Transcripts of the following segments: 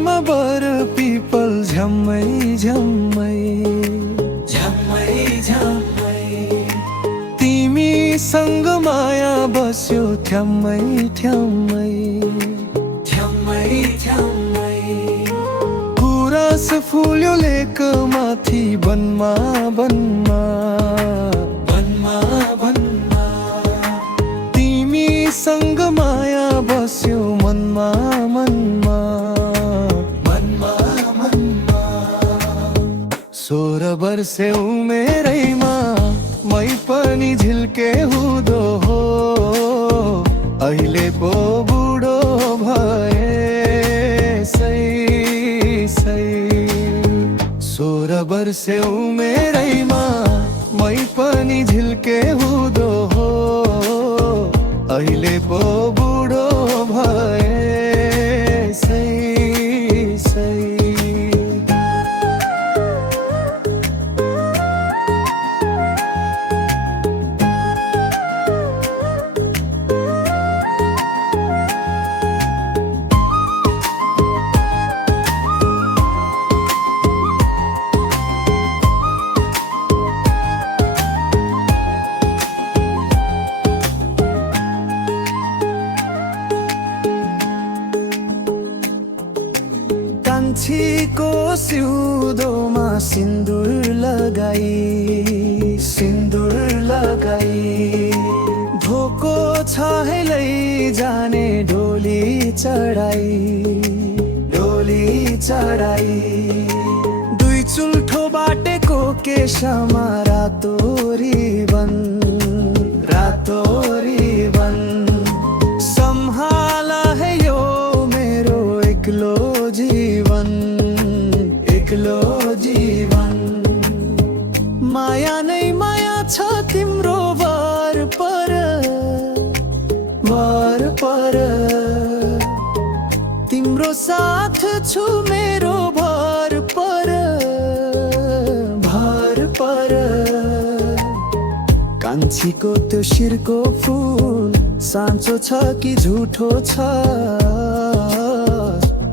छाईमा बर पिपल झ्याम्मै झ्याम्मै झ्याम्मै झ्याम्मै तिमीसँग माया बस्यो थ्याम्मै थ्याम्मै थ्याम्मै थ्याम्मै गुराँस फुल्यो लेक माथि वनमा वनमा वनमा वनमा तिमीसँग माया बस्यो मनमा मनमा मनमा मनमा 16 वर्षे उमेरैमा मै पनि झिल्के हुँदो हो अहिले पो बुढो भए सही सही 16 वर्षे उमेरैमा मै पनि झिल्के हुँदो हो अहिले पो बुढो भए सही सही कान्छीको सिउँदोमा सिन्दुर लगाई सिन्दुर लगाई धोको छहेलै जाने डोली चढाई डोली चढाई दुई चुल्ठो बाटेको केशमा रातो रिबन रातो रिबन सम्हाला है यो मेरो एक्लो जीवन एक्लो जीवन माया नै माया छ तिम्रो भर पर तिम्रो साथ छु मेरो भर पर कान्छीको त्यो शिरको फुल साँचो छ कि झुठो छ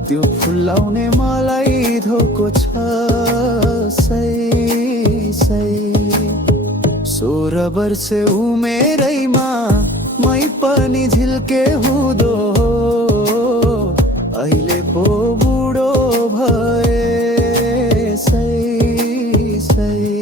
त्यो फुलाउने मलाई धोको छ सही सही 16 वर्षे उमेरैमा मै पनि झिल्के हुँदो अहिले पो बुढो भए सही सही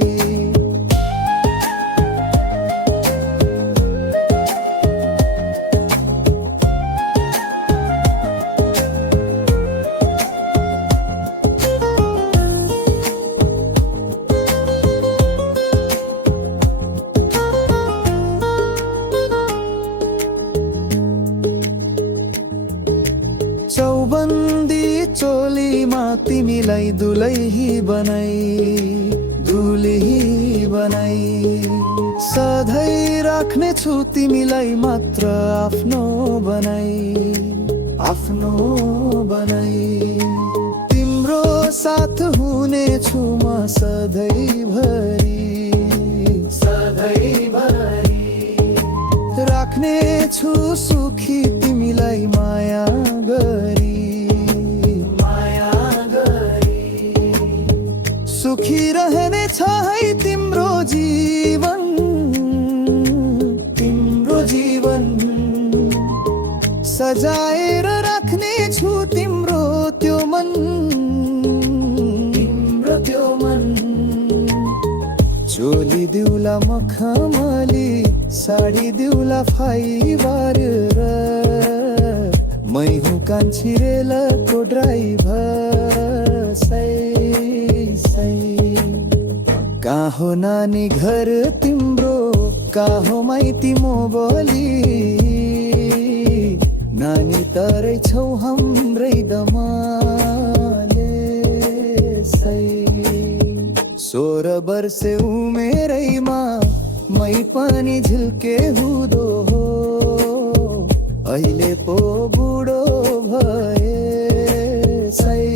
चौबन्दी चोलीमा तिमीलाई दुलही बनाई सधैँ राख्ने छु तिमीलाई मात्र आफ्नो बनाई तिम्रो साथ हुने छु म सधैँभरि राख्ने छु सुखी तिमीलाई माया गरी सुखी रहने छ है तिम्रो जीवन सजाएर राख्ने छु तिम्रो त्यो मन चोली दिउला मखमली साडी दिउला फाइबर मै हुँ कान्छी रेलको ड्राइभर सही कहाँ हो नानी घर तिम्रो कहाँ हो माइती मोबली नानी तरै छौ हाम्रै दमाले सही 16 वर्षे उमेरैमा मै पनि झिल्के हुँदो हो अहिले पो बुढो भए सही